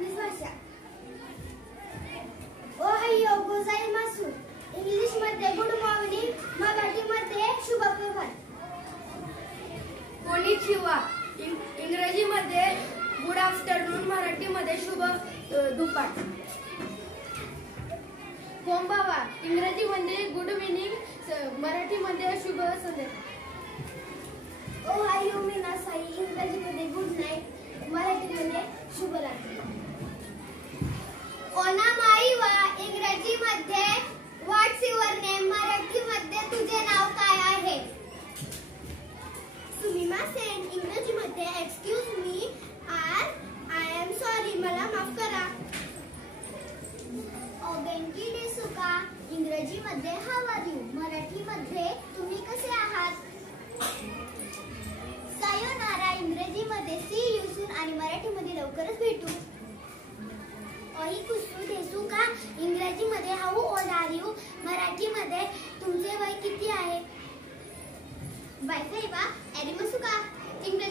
Japanese भाषा. Ohio गोजाइमासु. English मध्ये good morning, Marathi मध्ये शुभ प्रभात. कोनिचिवा. इंग्रजी मध्ये गुड आफ्टरनून, मराठी मध्ये शुभ दुपार. कोंबावा. इंग्रजी मध्ये गुड इव्हनिंग, मराठी मध्ये शुभ संध्याकाळ. ओहायो मिनासाई. इंग्रजी मध्ये गुड नाईट, मराठी मध्ये शुभ रात्री. ओनामाईवा. इंग्रजी मध्ये व्हॉट्स युअर नेम, मराठी मध्ये तुझे नाव काय आहे. सुमिमासेन. इंग्रजी मध्ये excuse me, I am sorry, मला माफ करा. ओगेंकी डेसुका. इंग्रजी मध्ये हाऊ आर यू, मराठी मध्ये तुम्ही कसे आहात. सायोनारा. इंग्रजी मध्ये सी यू सून आणि मराठी मध्ये लवकरच भेटू. ओहिकुसु डेसुका. इंग्रजी मध्ये how old are you, Marathi मध्ये तुमचे वय किती आहे. वायफाईवा. एरिमसुका. इंग्रजी